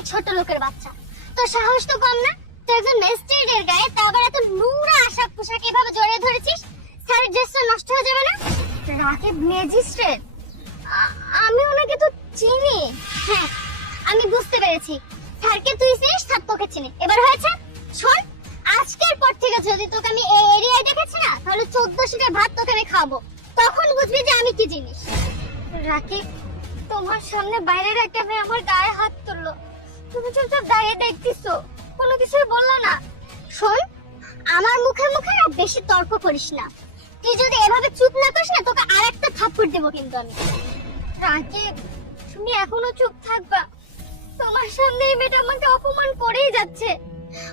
এই ছোট লোকের বাচ্চা। তোর সাহস তো কম না? তুই একজন ম্যাজিস্ট্রেটের গায়ে তা আবার এত নোংরা আশাক পোশাক এভাবে জড়িয়ে ধরেছিস? স্যারের ড্রেসটা নষ্ট হয়ে যাবে না? রাকিব ম্যাজিস্ট্রেট? আমি ওনাকে তো চিনি। হ্যাঁ আমি বুঝতে পেরেছি। স্যারকে তুই চিনিস স্যার তোকে চিনি। এবার হয়েছে, শোন, আজকের পর থেকে যদি তোকে আমি এই এরিয়ায় দেখেছি না, তাহলে চোদ্দ সিটের ভাত তোকে আমি খাব। তখন বুঝবি যে আমি কি জিনিস। রাকিব, তোমার সামনে বাইরের একটা মেয়ে আমার গায়ে হাত তুললো। তুমি চুপচাপ দাঁড়িয়ে দেখতেছো, কোনো কিছুই বলল না। শোন, আমার মুখে মুখে না বেশি তর্ক করিস না। তুই যদি এভাবে চুপ না করিস না, তোকে আর একটা থাপ্পড় দেবো কিন্তু আমি। রাকিব তুমি এখনও চুপ থাকবা। তোমার সামনে এই মেয়েটা আমাকে অপমান করেই যাচ্ছে।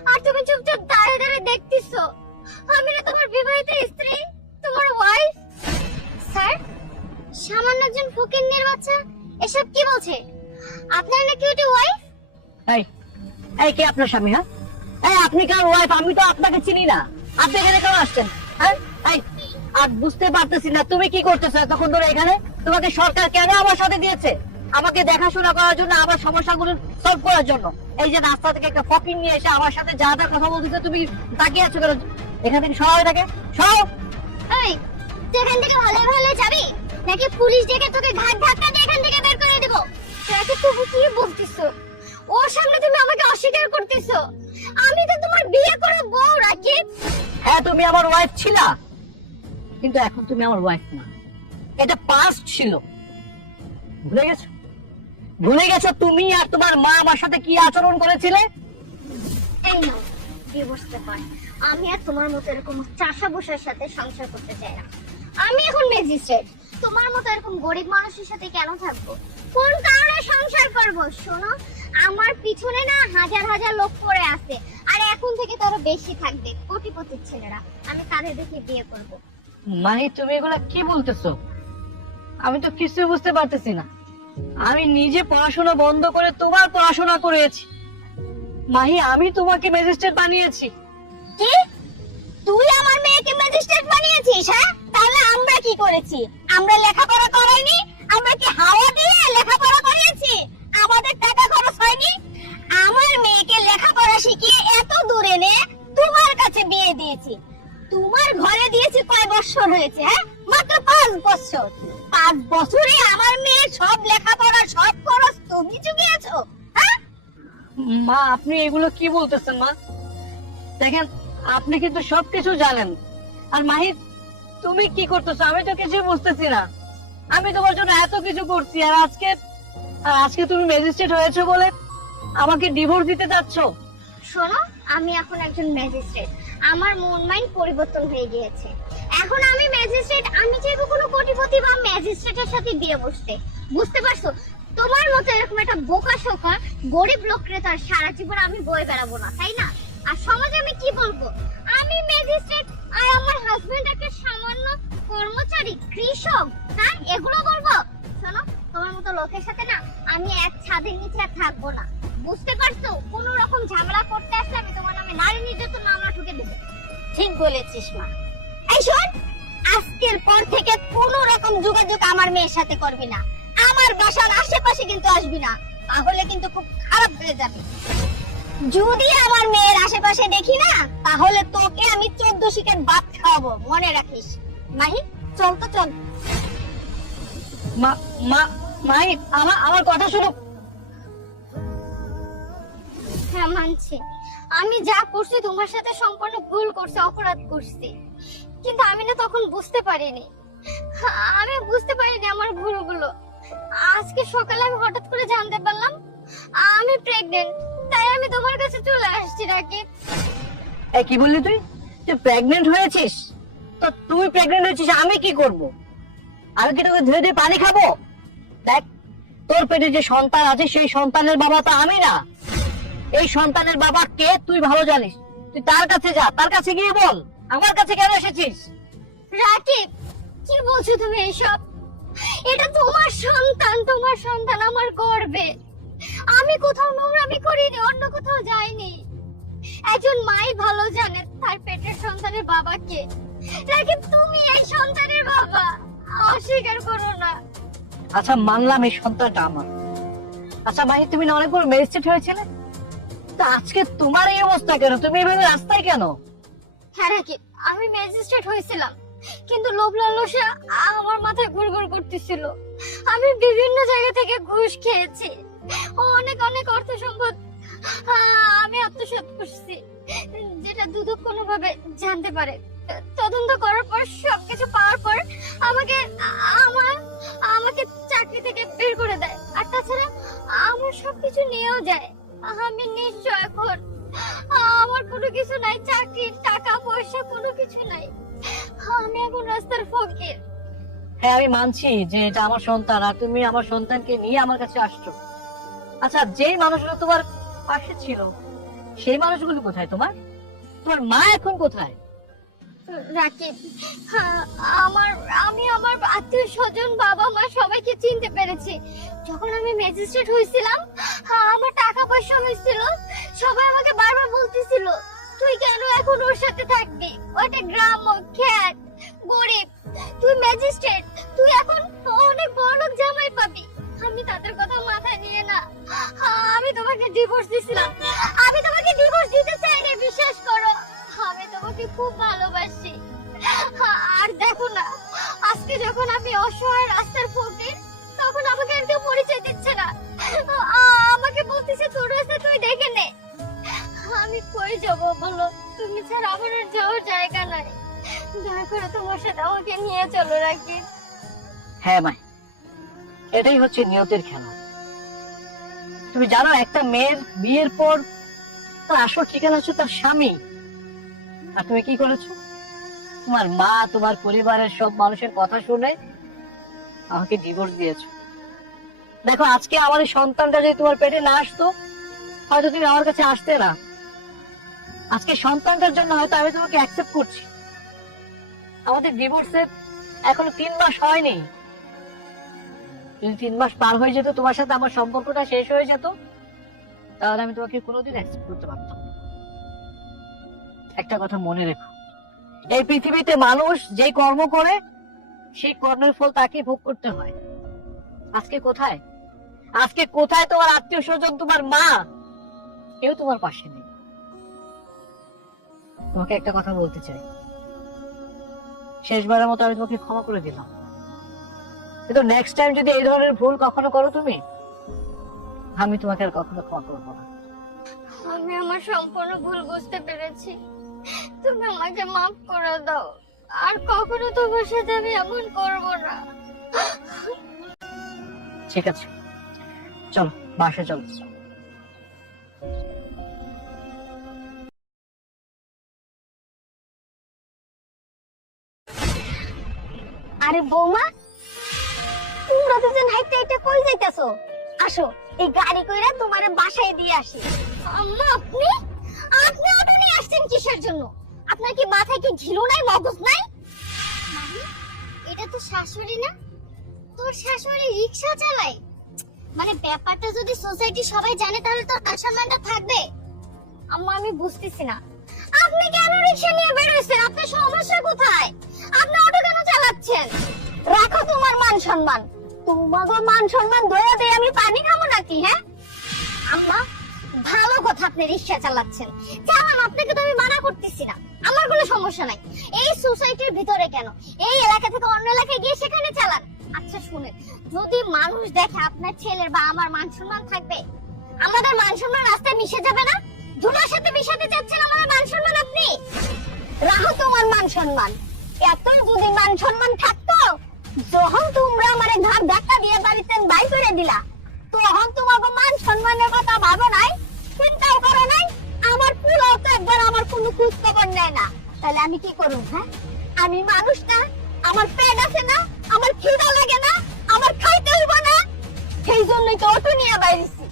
আর তুমি চুপচাপ দাঁড়িয়ে দাঁড়িয়ে দেখতেছো। আমি না তোমার বিবাহিত স্ত্রী, তোমার ওয়াইফ স্যার, সামান্য একজন ফকিন্নের বাচ্চা এসব কি বলছে? আপনার নাকি ওটা ওয়াইফ এই এই কে আপনার স্বামী হ্যাঁ? এই আপনি কার ওয়াইফ আমি তো আপনাকে চিনি না। আপনি এখানে কেন আসছেন হ্যাঁ? এই আর বুঝতে পারতেছি না তুমি কি করতেছো তখন ধরে এখানে? তোমাকে সরকার কেন আমার সাথে দিয়েছে? আমাকে দেখাশোনা করার জন্য আমার সমস্যাগুলো সলভ করার জন্য। এই যে রাস্তা থেকে একটা ফকিং নিয়ে এসে আমার সাথে যা যা কথা বলতেছে তুমি তাকিয়ে আছো কেন? এখান থেকে সরাও এটাকে সরাও! এই তুই এখান থেকে ভালো ভালো যাবি? নাকি পুলিশ ডেকে তোকে ঘাট ধাক্কা দিয়ে এখান থেকে বের করে দেব? তাকে তুমি কি বলতিছো ওর সামনে তুমি আমাকে অস্বীকার করতেছো। আমি তো তোমার বিয়ে করা বউ রাকিব। হ্যাঁ তুমি আমার ওয়াইফ ছিলা। কিন্তু এখন তুমি আমার ওয়াইফ না। এটা পাস্ট ছিল। ভুলে গেছো? ভুলে গেছো তুমি আর তোমার মা আমার সাথে কি আচরণ করেছিলে? এই নাও ডিভোর্স পেপার আমি আর তোমার মতো এরকম চাষা বসার সাথে সংসার করতে চাই না। আমি এখন ম্যাজিস্ট্রেট তোমার মতো এরকম গরিব মানুষের সাথে কেন থাকব? কোন কারণে সংসার করব? শোনো আমার পিছনে না হাজার হাজার লোক পড়ে আছে। আর এখন থেকে তো আরও বেশি থাকবে কোটিপতির ছেলেরা। আমি তাদের দেখে বিয়ে করব। মাহি তুমি এগুলা কি বলতেছো? আমি তো কিছু বুঝতে পারতেছি না। আমি নিজে পড়াশোনা বন্ধ করে তোমার পড়াশোনা করেছি। মাহি আমি তোমাকে ম্যাজিস্ট্রেট বানিয়েছি। কি? তুই আমার মেয়েকে ম্যাজিস্ট্রেট বানিয়েছিস হ্যাঁ? তাহলে আমরা কি করেছি? আমরা লেখাপড়া করাইনি? আমরা কি হাওয়া দিয়ে লেখাপড়া করিয়েছি? আমাদের টাকা খরচ হয়নি? আমার মেয়েকে লেখাপড়া শিখিয়ে এত দূরে নে তোমার কাছে বিয়ে দিয়েছি। তোমার ঘরে দিয়েছি কয় বছর হয়েছে হ্যাঁ? মাত্র পাঁচ বছর। পাঁচ বছরে আমার মেয়ে সব লেখাপড়া, সব খরচ তুমি চুকিয়েছো হ্যাঁ? মা, আপনি এগুলো কি বলতেছেন, মা? দেখেন, আপনি কিন্তু সবকিছু জানেন। আর মাহি তুমি কি করতেছো? আমি তো কিছু বুঝতেছি না। আমি তোমার জন্য এত কিছু করছি আর আজকে আর আজকে তুমি ম্যাজিস্ট্রেট হয়েছো বলে আমাকে ডিভোর্স দিতে চাচ্ছ শোনো, আমি এখন একজন ম্যাজিস্ট্রেট আমার মন মাইন্ড পরিবর্তন হয়ে গিয়েছে। এখন আমি ম্যাজিস্ট্রেট আমি চাইব কোনো কোটিপতি বা ম্যাজিস্ট্রেটের সাথে বিয়ে বসতে। বুঝতে পারছ? তোমার মতো এরকম একটা বোকা শোকা, গরিব লোকরে তার সারা জীবন আমি বয়ে বেড়াবো না, তাই না? আর সমাজে আমি কি বলব? আমি ম্যাজিস্ট্রেট আর আমার হাজবেন্ড একটা সামান্য কর্মচারী, কৃষক। হ্যাঁ এগুলো বলব। শোনো, তোমার মতো লোকের সাথে না আমি এক ছাদের নিচে আর থাকব না। বুঝতে পারছ? কোন রকম ঝামেলা করতে আসলে আমি তোমার নামে নারী নির্যাতন মামলা ঠুকে দেবো। ঠিক বলেছিস মা। এই শোন, আজকের পর থেকে কোন রকম যোগাযোগ আমার মেয়ের সাথে করবি না। আমার বাসার আশেপাশে কিন্তু আসবি না। তাহলে কিন্তু খুব খারাপ হয়ে যাবে। যদি আমার মেয়ের আশেপাশে দেখি না তাহলে তোকে আমি চোদ্দ শিকের ভাত খাওয়াবো মনে রাখিস। মাহি চল তো চল। মা মা মাহি আমার আমার কথা শুনো হ্যাঁ মানছি। আমি যা করছি তোমার সাথে সম্পূর্ণ ভুল করছি অপরাধ করছি। কিন্তু আমি না তখন বুঝতে পারিনি। আমি বুঝতে পারিনি আমার ভুলগুলো। আজকে সকালে আমি হঠাৎ করে জানতে পারলাম আমি প্রেগনেন্ট তাই আমি তোমার কাছে চলে আসছি নাকি এ কি বললি তুই? তুই প্রেগনেন্ট হয়েছিস? তো তুই প্রেগনেন্ট হয়েছিস আমি কি করব? আমি কি তোকে ধীরে ধীরে পানি খাব? দেখ তোর পেটে যে সন্তান আছে সেই সন্তানের বাবা তো আমি না। এই সন্তানের বাবা কে তুই ভালো জানিস। তুই তার কাছে যা তার কাছে গিয়ে বল আমার কাছে কেন এসেছিস? রাকিব কি বলছো তুমি এসব? এটা তোমার সন্তান তোমার সন্তান আমার গর্বে। আমি কোথাও নোংরামি করিনি অন্য কোথাও যাইনি। একজন মাই ভালো জানে তার পেটের সন্তানের বাবাকে রাকিব তুমি এই সন্তানের বাবা। অস্বীকার করো না। আচ্ছা মানলাম এই সন্তানটা আমার। আচ্ছা ভাই তুমি না অনেক বড় ম্যাজিস্ট্রেট হয়েছিলে? তো আজকে তোমার এই অবস্থা কেন? তুমি এভাবে রাস্তায় কেন? হ্যাঁ রাকিব আমি ম্যাজিস্ট্রেট হয়েছিলাম। কিন্তু লোভ লালসা আমার মাথায় ঘুরঘুর করতেছিল। আমি বিভিন্ন জায়গা থেকে ঘুষ খেয়েছি। অনেক অনেক অর্থ সম্পদ। আমি আত্মসাৎ করছি, যেটা দুদক জানতে পারে। তদন্ত করার পর, সবকিছু পাওয়ার পর আমাকে, আমার, আমাকে চাকরি থেকে বের করে দেয়। আর তাছাড়া আমার সবকিছু নিয়েও যায়। আমি নিশ্চয় এখন আমার কোনো কিছু নাই, চাকরি, টাকা, পয়সা, কোনো কিছু নাই। আমি এখন রাস্তার ফকির। হ্যাঁ আমি মানছি যে এটা আমার সন্তান, আর তুমি আমার সন্তানকে নিয়ে আমার কাছে আসছো। আচ্ছা যেই মানুষগুলো তোমার পাশে ছিল সেই মানুষগুলো কোথায় তোমার? তোমার মা এখন কোথায়? রাকিব হ্যাঁ, আমার আমি আমার আত্মীয় স্বজন বাবা মা সবাইকে চিনতে পেরেছি। যখন আমি ম্যাজিস্ট্রেট হয়েছিলাম হ্যাঁ, আমার টাকা পয়সা হয়েছিল সবাই আমাকে বারবার বলতেছিল তুই কেন এখন ওর সাথে থাকবি? ওটা গ্রাম খ্যাত গরিব। তুই ম্যাজিস্ট্রেট তুই এখন অনেক বড় লোক জামাই পাবি। আমি তাদের কথা মাথায় নিয়ে না। আমি তোমাকে ডিভোর্স দিছিলাম। আমি তোমাকে ডিভোর্স দিতে চাই না, বিশ্বাস করো। আমি তোমাকে খুব ভালোবাসি। আর দেখো না, আজকে যখন আমি অসহায় রাস্তার ফকির, তখন আমাকে আর কেউ পরিচয় দিচ্ছে না। আমাকে বলতেছে, তোর রাস্তা তুই দেখে নে। আমি কই যাব বলো? তুমি ছাড়া আমার যাওয়ার জায়গা নাই। দয়া করে তোমার সাথে আমাকে নিয়ে চলো রাখি হ্যাঁ মাই এটাই হচ্ছে নিয়তের খেলা। তুমি জানো, একটা মেয়ের বিয়ের পর তার আসল ঠিকানা হচ্ছে তার স্বামী। আর তুমি কি করেছ? তোমার মা, তোমার পরিবারের সব মানুষের কথা শুনে আমাকে ডিভোর্স দিয়েছ। দেখো, আজকে আমার সন্তানটা যদি তোমার পেটে না আসতো, হয়তো তুমি আমার কাছে আসতে না। আজকে সন্তানটার জন্য হয়তো আমি তোমাকে অ্যাকসেপ্ট করছি। আমাদের ডিভোর্সের এখনও তিন মাস হয়নি। যদি তিন মাস পার হয়ে যেত, তোমার সাথে আমার সম্পর্কটা শেষ হয়ে যেত, তাহলে আমি তোমাকে কোনোদিন অ্যাকসেপ্ট করতে পারতাম একটা কথা মনে রেখো, এই পৃথিবীতে মানুষ যে কর্ম করে, সেই কর্মের ফল তাকে ভোগ করতে হয়। আজকে কোথায়? আজকে কোথায় তোমার আত্মীয় স্বজন, তোমার মা? কেউ তোমার পাশে নেই। তোমাকে একটা কথা বলতে চাই। শেষবারের মতো আমি তোমাকে ক্ষমা করে দিলাম। কিন্তু নেক্সট টাইম যদি এই ধরনের ভুল কখনো করো তুমি আমি তোমাকে আর কখনো ক্ষমা করব না। আমি আমার সম্পূর্ণ ভুল বুঝতে পেরেছি। তুমি আমাকে মাফ করে দাও। আর কখনো তোমার সাথে আমি এমন করব না। ঠিক আছে। চলো বাসে চলো। আরে বৌমা কই আসো এই গাড়ি কইরা তোমার বাসায় দিয়ে আসি। আম্মা আপনি? আপনি অটো নিয়ে আসছেন কিসের জন্য? আপনার কি মাথায় কি ঘিলু নাই মগজ নাই? মানে, এটা তো শাশুড়ি না? তোর শাশুড়ি রিক্সা চালায়? মানে ব্যাপারটা যদি সোসাইটি সবাই জানে তাহলে তো তার সম্মানটা থাকবে? আম্মা আমি বুঝতেছি না। আপনি কেন রিক্সা নিয়ে বের হয়েছেন আপনার সমস্যা কোথায়? আপনি অটো কেন চালাচ্ছেন? রাখো তোমার মান সম্মান। তোমাকে মান সম্মান আমি পানি খাব নাকি হ্যাঁ? আম্মা, ভালো কথা আপনি রিক্সা চালাচ্ছেন। চালান, আপনাকে তো আমি মানা করতেছি না। আমার কোনো সমস্যা নাই। এই সোসাইটির ভিতরে কেন? এই এলাকা থেকে অন্য এলাকায় গিয়ে সেখানে চালান। আচ্ছা যদি মানুষ দেখে আপনার ছেলের বা আমার মান সম্মান থাকবে, আমাদের মান সম্মান রাস্তায় মিশে যাবে না? ধুলার সাথে মিশাতে চাচ্ছেন আমাদের মান সম্মান আপনি? রাখো তোমার মান সম্মান। এত যদি মান সম্মান থাকতো যখন তোমরা ধাক্কা দিয়ে বাই করে দিলা, তখন তোমাকে মান সম্মানের কথা নাই, চিন্তাও নাই, আমার পুরো তো একবার আমার কোনো খোঁজ খবর নেয় না। তাহলে আমি কি হ্যাঁ? আমি মানুষ না, আমার পেট আছে না, আমার খিদা লাগে না, আমার খাইতে হইব না, সেই জন্যই তো অটো নিয়ে বাইরেছি।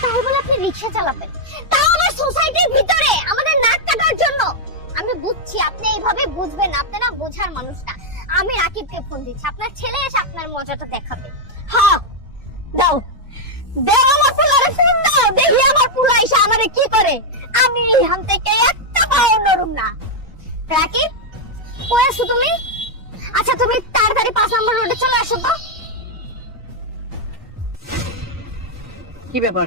তাই বলে আপনি রিক্সা চালাবেন। তাও আমার সোসাইটির ভিতরে আমাদের নাক কাটার জন্য। আমি বুঝছি, আপনি এইভাবে বুঝবেন আপনি না বোঝার মানুষ না। আমি রাকিবকে ফোন দিচ্ছি। আপনার ছেলে এসে আপনার মজাটা দেখাবে। হ্যাঁ দাও। দাও আমার পুলারে ফোন দাও। দেখি আমার পুলা এসে আমারে কি করে। আমি এইখান থেকে একটা পাও নরম না। রাকিব কই আছো তুমি? আচ্ছা তুমি তাড়াতাড়ি পাঁচ নম্বর রোডে চলে আসো তো। কি ব্যাপার?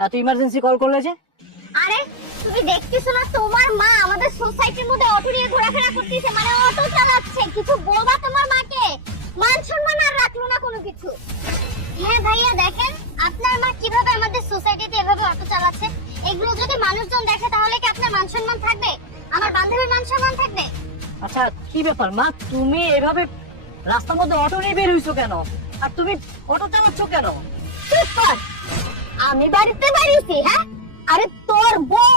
এত ইমার্জেন্সি কল করলে যে? আরে তুমি দেখতেছো না তোমার মা আমাদের সোসাইটির মধ্যে অটো নিয়ে ঘোরাফেরা করতেছে মানে অটো চালাচ্ছে। কিছু বলবা তোমার মাকে? মান সম্মান আর রাখল না কোনো কিছু। হ্যাঁ ভাইয়া দেখেন আপনার মা কীভাবে আমাদের সোসাইটিতে এভাবে অটো চালাচ্ছে? এগুলো যদি মানুষজন দেখে তাহলে কি আপনার মান সম্মান থাকবে? আমার বান্ধবীর মান সম্মান থাকবে? আচ্ছা কি ব্যাপার? মা তুমি এভাবে রাস্তার মধ্যে অটো নিয়ে বের হইছো কেন? আর তুমি অটো চালাচ্ছ কেন? চুপ কর। আমি বাড়িতে বাড়িছি হ্যাঁ? আরে তোর বউ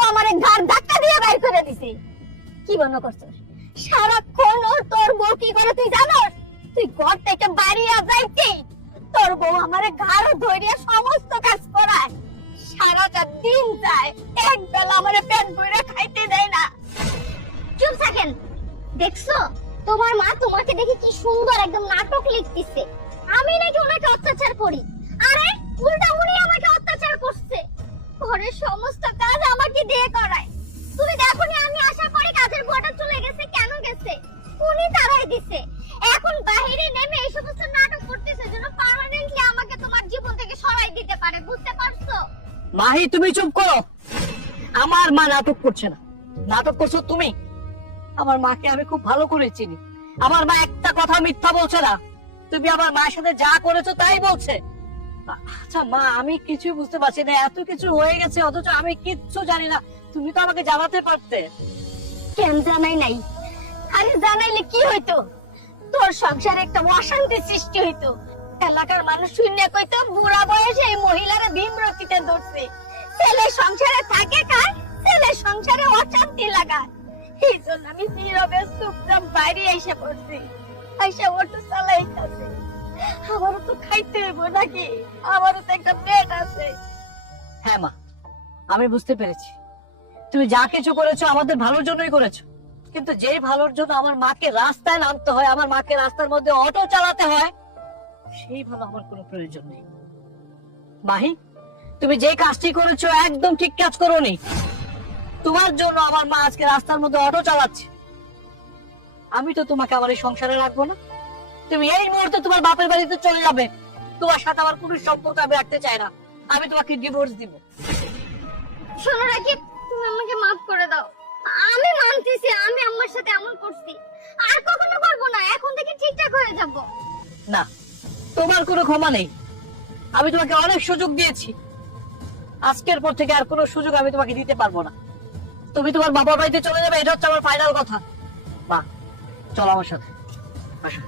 মনে করছিস। সারাক্ষণ ওর তোর বউ কি করে তুই জানোস? তুই ঘর থেকে বাড়িয়া যাইতি তোর বউ আমার ঘর ধরিয়া সমস্ত কাজ করায়। সারাটা দিন যায় এক বেলা আমার পেট ভরে খাইতে দেয় না। চুপ থাকেন। দেখছ? তোমার মা তোমাকে দেখে কি সুন্দর একদম নাটক লিখতেছে। আমি নাকি ওনাকে অত্যাচার করি। আরে উল্টা উনি আমাকে অত্যাচার করছে। ঘরের সমস্ত কাজ আমাকে দিয়ে করায়। তুমি আমি আসার পরে কাজের চলে গেছে, কেন গেছে? উনি তারাই দিছে। এখন বাইরে নেমে এই সমস্ত নাটক করতেছে যেন পার্মানেন্টলি আমাকে তোমার জীবন থেকে সরাই দিতে পারে, বুঝতে পারছ? মাহি, তুমি চুপ করো। আমার মা নাটক করছে না। নাটক করছ তুমি? আমার মাকে আমি খুব ভালো করে চিনি। আমার মা একটা কথা মিথ্যা বলছে না। তুমি আমার মায়ের সাথে যা করেছ তাই বলছে। আচ্ছা মা, আমি কিছু বুঝতে পারছি না। এত কিছু হয়ে গেছে, অথচ আমি কিচ্ছু জানি না। তুমি তো আমাকে জানাতে পারতে। কেন জানাই নাই? আরে জানাইলে কি হইতো? তোর সংসারে একটা অশান্তি সৃষ্টি হইতো। এলাকার মানুষ শূন্য কইতো বুড়া বয়সে এই মহিলারা ভীমরতিতে ধরছে। ছেলে সংসারে থাকে কার? ছেলে সংসারে অশান্তি লাগায়। এই জন্য আমি নীরবে চুপচাপ বাইরে এসে পড়ছি। এসে অটো চালাইতেছে। আমারও তো খাইতে হইব নাকি? আমারও তো একটা পেট আছে। হ্যাঁ মা আমি বুঝতে পেরেছি। তুমি যা কিছু করেছ আমাদের ভালোর জন্যই করেছ। কিন্তু যেই ভালোর জন্য আমার মাকে রাস্তায় নামতে হয়, আমার মাকে রাস্তার মধ্যে অটো চালাতে হয়, সেই ভালো আমার কোনো প্রয়োজন নেই। মাহি, তুমি যে কাজটি করেছ একদম ঠিক কাজ করোনি। তোমার জন্য আমার মা আজকে রাস্তার মধ্যে অটো চালাচ্ছে। আমি তো তোমাকে আমার এই সংসারে রাখব না। তুমি এই মুহূর্তে তোমার বাপের বাড়িতে চলে যাবে। তোমার সাথে আমার কোনো সম্পর্ক আমি রাখতে চাই না। আমি তোমাকে ডিভোর্স দিব। শোনো রাকিব ক্ষমা নেই। আমি তোমাকে অনেক সুযোগ দিয়েছি। আজকের পর থেকে আর কোনো সুযোগ আমি তোমাকে দিতে পারব না। তুমি তোমার বাবার বাড়িতে চলে যাবে এটা হচ্ছে আমার ফাইনাল কথা। মা চলো আমার সাথে। আসো।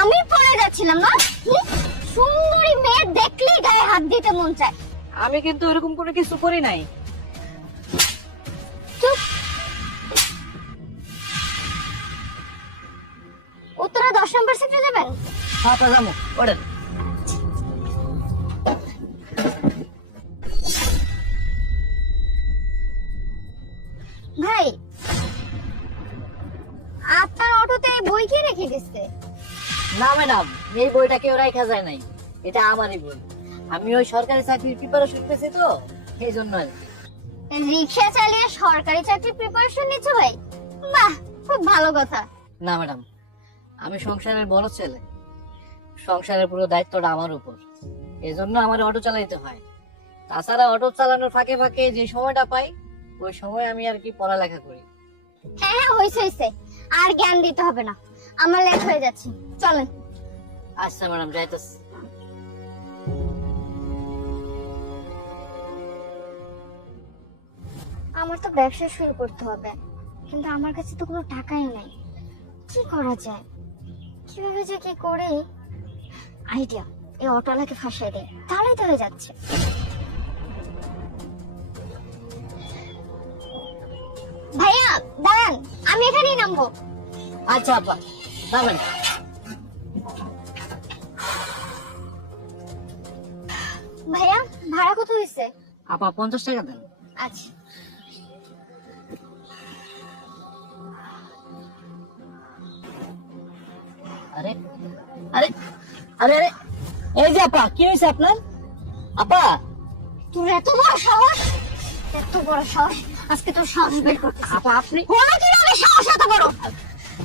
আমি পড়ে যাচ্ছিলাম না সুন্দরী মেয়ে দেখলেই গায়ে হাত দিতে মন চায়। আমি কিন্তু এরকম কোনো কিছু করি নাই। উত্তরা দশ নম্বর সেক্টর যাবেন হ্যাঁ যাব ওটা ভাই আপনার অটোতে বই কে রেখে গেছে? না ম্যাডাম এই বইটা কেউ রাখা যায় নাই। এটা আমারই বই। আমি ওই সরকারি চাকরির প্রিপারেশন পেয়েছি তো সেই জন্য রিক্সা চালিয়ে সরকারি চাকরির প্রিপারেশন নিচ্ছ ভাই? বাহ খুব ভালো কথা। না ম্যাডাম। আমি সংসারের বড় ছেলে। সংসারের পুরো দায়িত্বটা আমার উপর। এই জন্য আমার অটো চালাইতে হয়। তাছাড়া অটো চালানোর ফাঁকে ফাঁকে যে সময়টা পাই ওই সময় আমি আর কি পড়ালেখা করি। হ্যাঁ হ্যাঁ হয়েছে হয়েছে আর জ্ঞান দিতে হবে না। আমার লেট হয়ে যাচ্ছে। চলেন। আচ্ছা ম্যাডাম যাইতেছি। আমার তো ব্যবসা শুরু করতে হবে। কিন্তু আমার কাছে তো কোনো টাকাই নাই। কি করা যায়? কীভাবে যে কি করে? আইডিয়া এই অটোলাকে ফাঁসিয়ে দেয় তাহলেই তো হয়ে যাচ্ছে। ভাইয়া দাঁড়ান আমি এখানেই নামবো। আচ্ছা আপা যাবেন ভাইয়া ভাড়া কত হয়েছে? আপা পঞ্চাশ টাকা দেন। আচ্ছা। আরে এই যে আপা কি হয়েছে আপনার? আপা তোর এত বড় সাহস? এত বড় সাহস? আজকে তোর সাহস বের আপা আপনি হলো কীভাবে সাহস এত বড়?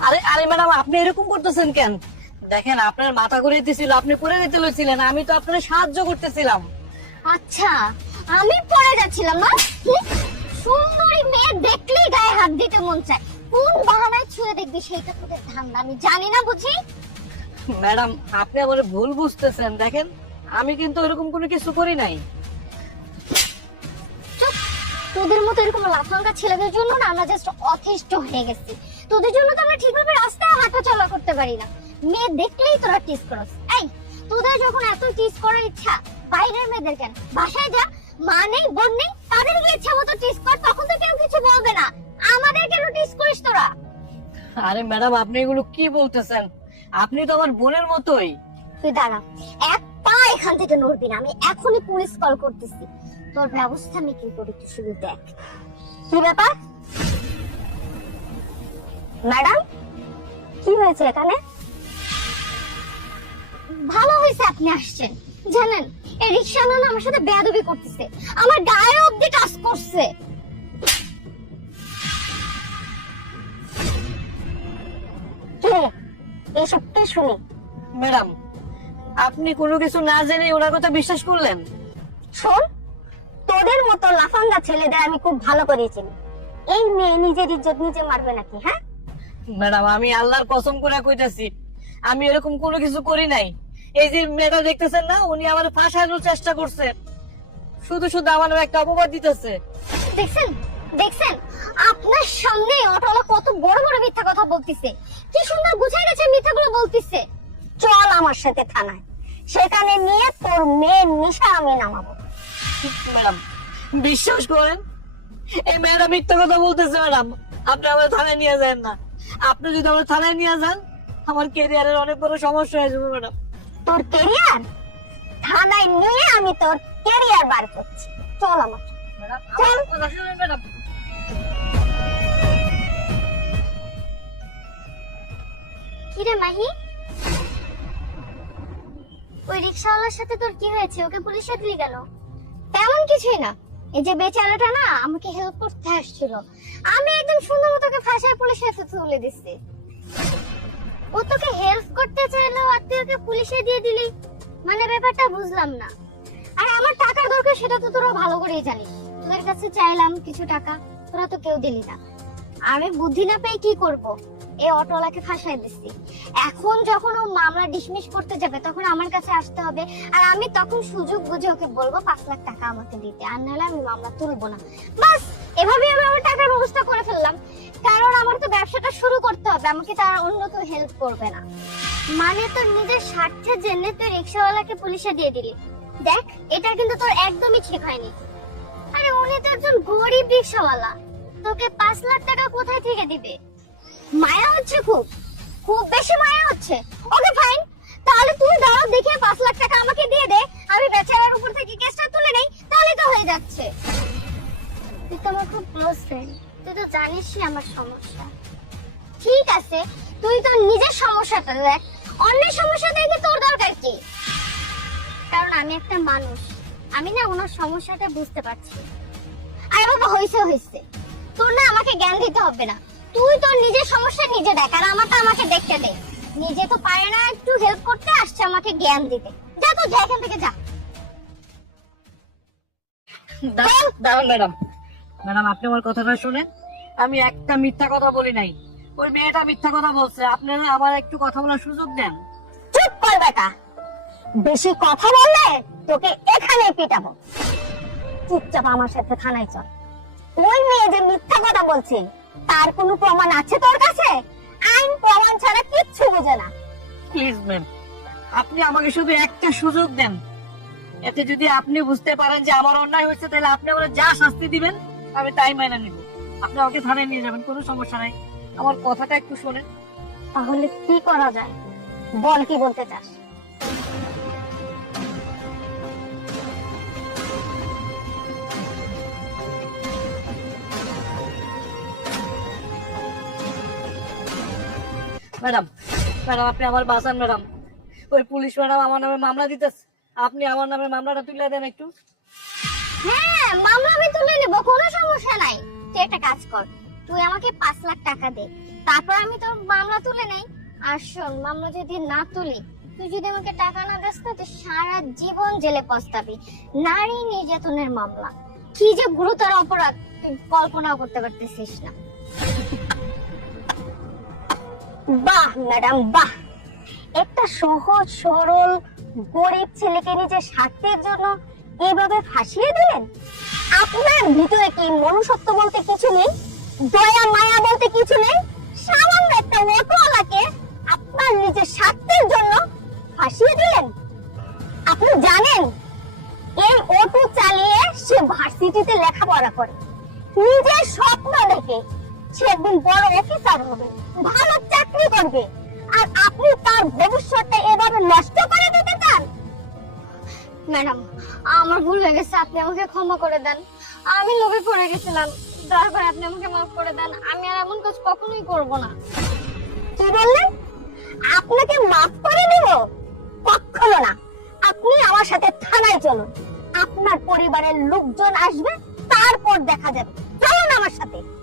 আরে আরে ম্যাডাম আপনি এরকম করতেছেন কেন? দেখেন আপনার মাথা ঘুরে দিছিল আপনি পড়ে যেতে লইছিলেন আমি তো আপনার সাহায্য করতেছিলাম। আচ্ছা আমি পড়ে যাচ্ছিলাম না? সুন্দরী মেয়ে দেখলেই গায়ে হাত দিতে মন চায়। কোন বাহানায় ছুঁয়ে দেখবি সেইটা তোদের ধান্দা আমি জানি না বুঝি? ম্যাডাম আপনি আমার ভুল বুঝতেছেন দেখেন আমি কিন্তু এরকম কোনো কিছু করি নাই। তোদের মতো এরকম লাফাঙ্গা ছেলেদের জন্য না আমরা জাস্ট অথেষ্ট হয়ে গেছি। তোদের জন্য তো আমরা ঠিকভাবে রাস্তায় হাঁটা চলা করতে পারি না। মেয়ে দেখলেই তোরা টিস করস। এই তোদের যখন এত টিস করার ইচ্ছা বাইরের মেয়েদের কেন? বাসায় যা মা নেই বোন নেই তাদেরকে ইচ্ছা মতো টিস কর? তখন তো কেউ কিছু বলবে না। আমাদের কেন টিস করিস তোরা? আরে ম্যাডাম আপনি এগুলো কি বলতেছেন? আপনি তো আমার বোনের মতোই। তুই দাঁড়া, এক পা এখান থেকে নড়বি না, আমি এখনই পুলিশ কল করতেছি। তোর ব্যবস্থা আমি কি করি তুই শুধু দেখ। কি ব্যাপার? ম্যাডাম, কি হয়েছে এখানে? ভালো হয়েছে আপনি আসছেন, জানেন? এই রিক্সাওয়ালা আমার সাথে বেয়াদবি করতেছে, আমার গায়ে অব্দি টাচ করছে। এসব কে শুনি ম্যাডাম। আপনি কোনো কিছু না জেনে ওনার কথা বিশ্বাস করলেন? শোন তোদের মতো লাফাঙ্গা ছেলেদের আমি খুব ভালো করে চিনি। এই মেয়ে নিজের ইজ্জত নিজে মারবে নাকি হ্যাঁ? ম্যাডাম আমি আল্লাহর কসম করে কইতাছি আমি এরকম কোনো কিছু করি নাই। এই যে মেয়েটা দেখতেছেন না উনি আমার ফাঁসানোর চেষ্টা করছে। শুধু শুধু আমার একটা অপবাদ দিতেছে। দেখছেন? দেখছেন? আপনার সামনে অটোলা কত বড় বড় মিথ্যা কথা বলতিছে। কি সুন্দর বুঝাই গেছে মিথ্যাগুলো বলতিছে। চল আমার সাথে থানায়। সেখানে নিয়ে তোর মেয়ের নিশা আমি নামাবো। ম্যাডাম বিশ্বাস করেন এই ম্যাডাম মিথ্যা কথা বলতেছে ম্যাডাম। আপনি আমার থানায় নিয়ে যান না। আপনি যদি আমার থানায় নিয়ে যান আমার কেরিয়ারের অনেক বড় সমস্যা হয়ে যাবে ম্যাডাম। তোর কেরিয়ার থানায় নিয়ে আমি তোর কেরিয়ার বার করছি। চল আমার সাথে। কিরে মাহি? ওই রিক্সাওয়ালার সাথে তোর কি হয়েছে? ওকে পুলিশে দিলি গেল। তেমন কিছুই না। এই যে বেচারাটা না, আমাকে হেল্প করতে আসছিল। আমি একদম সুন্দর মতো ওকে তুলে ও তোকে হেল্প করতে চাইলো আর তুই ওকে পুলিশে দিয়ে দিলি? মানে ব্যাপারটা বুঝলাম না। আর আমার টাকার দরকার, সেটা তো তোরা ভালো করেই জানিস। তোদের কাছে চাইলাম কিছু টাকা, তোরা তো কেউ দিলি না। আমি বুদ্ধি না পেয়ে কি করব? এই অটোওয়ালাকে ফাঁসাই দিচ্ছি এখন যখন ও মামলা ডিসমিস করতে যাবে, তখন আমার কাছে আসতে হবে। আর আমি তখন সুযোগ বুঝে ওকে বলব, পাঁচ লাখ টাকা আমাকে দিতে। আর নাহলে আমি মামলা তুলবো না। বাস এভাবে আমি আমার টাকার ব্যবস্থা করে ফেললাম। কারণ আমার তো ব্যবসাটা শুরু করতে হবে। আমাকে তারা অন্য কেউ হেল্প করবে না। মানে তোর নিজের স্বার্থের জন্য তুই রিক্সাওয়ালাকে পুলিশে দিয়ে দিলি। দেখ, এটা কিন্তু তোর একদমই ঠিক হয়নি। আরে, উনি তো একজন গরিব রিক্সাওয়ালা। তোকে পাঁচ লাখ টাকা কোথায় থেকে দিবে? মায়া হচ্ছে খুব। খুব বেশি মায়া হচ্ছে। ওকে ফাইন তাহলে তুই দাঁড়াও দেখে পাঁচ লাখ টাকা আমাকে দিয়ে দে। আমি বেচারার উপর থেকে কেসটা তুলে নেই, তাহলে তো হয়ে যাচ্ছে। তুই তো আমার খুব ক্লোজ ফ্রেন্ড তুই তো জানিসই আমার সমস্যা। ঠিক আছে, তুই তো নিজের সমস্যাটা দেখ। অন্যের সমস্যা দেখে তোর দরকার কি? কারণ আমি একটা মানুষ। আমি না ওনার সমস্যাটা বুঝতে পারছি আর বাবা হয়েছে হয়েছে তোর না আমাকে জ্ঞান দিতে হবে না। তুই তোর নিজের সমস্যা নিজে দেখ আর আমারটা আমাকে দেখতে দে। নিজে তো পারে না একটু হেল্প করতে আসছে আমাকে জ্ঞান দিতে। যা তো যা এখান থেকে যা। দাঁড়ান ম্যাডাম। ম্যাডাম আপনি আমার কথাটা শুনেন। আমি একটা মিথ্যা কথা বলি নাই। ওই মেয়েটা মিথ্যা কথা বলছে। আপনারা আমার একটু কথা বলার সুযোগ দেন। চুপ কর বেটা। বেশি কথা বললে তোকে এখানে পিটাবো। চুপচাপ আমার সাথে থানায় চল। ওই মেয়ে যে মিথ্যা কথা বলছে তার কোনো প্রমাণ আছে তোর কাছে? আইন প্রমাণ ছাড়া কিচ্ছু বোঝে না। প্লিজ ম্যাম আপনি আমাকে শুধু একটা সুযোগ দেন। এতে যদি আপনি বুঝতে পারেন যে আমার অন্যায় হয়েছে তাহলে আপনি আমার যা শাস্তি দিবেন আমি তাই মেনে নিব। আপনি আমাকে থানায় নিয়ে যাবেন কোনো সমস্যা নাই। আমার কথাটা একটু শোনেন। তাহলে কি করা যায়? বল কি বলতে চাস? ম্যাডাম ম্যাডাম, আপনি আমার বাঁচান ম্যাডাম। ওই পুলিশ ম্যাডাম আমার নামে মামলা দিতেছে। আপনি আমার নামে মামলাটা তুলে দেন একটু। হ্যাঁ মামলা আমি তুলে নেব, কোনো সমস্যা নাই। তুই একটা কাজ কর, তুই আমাকে পাঁচ লাখ টাকা দে। তারপর আমি তোর মামলা তুলে নেই। আর শোন, মামলা যদি না তুলি, তুই যদি আমাকে টাকা না দিস না সারা জীবন জেলে পস্তাবি। নারী নির্যাতনের মামলা। কি যে গুরুতর অপরাধ, তুই কল্পনাও করতে পারতেছিস না। বাহ, ম্যাডাম, বাহ। একটা সহজ, সরল, গরিব ছেলেকে নিজের স্বার্থের জন্য এভাবে ফাঁসিয়ে দিলেন? আপনার ভিতরে কি মনুষ্যত্ব বলতে কিছু নেই? দয়া, মায়া বলতে কিছু নেই? সামান্য একটা অটোওয়ালাকে আপনার নিজের স্বার্থের জন্য ফাঁসিয়ে দিলেন? আপনি জানেন, এই অটো চালিয়ে সে ভার্সিটিতে লেখাপড়া করে। নিজের স্বপ্ন দেখে সে একদিন বড় অফিসার হবে ভালো চাকরি করবে। আর আপনি তার ভবিষ্যৎটা এভাবে নষ্ট করে দিতে চান? ম্যাডাম আমার ভুল হয়ে গেছে আপনি আমাকে ক্ষমা করে দেন। আমি লোভে পড়ে গেছিলাম। দয়া করে আপনি আমাকে মাফ করে দেন আমি আর এমন কাজ কখনোই করব না। কি বললেন? আপনাকে মাফ করে দেব? কখনো না। আপনি আমার সাথে থানায় চলুন। আপনার পরিবারের লোকজন আসবে তারপর দেখা যাবে। চলুন আমার সাথে।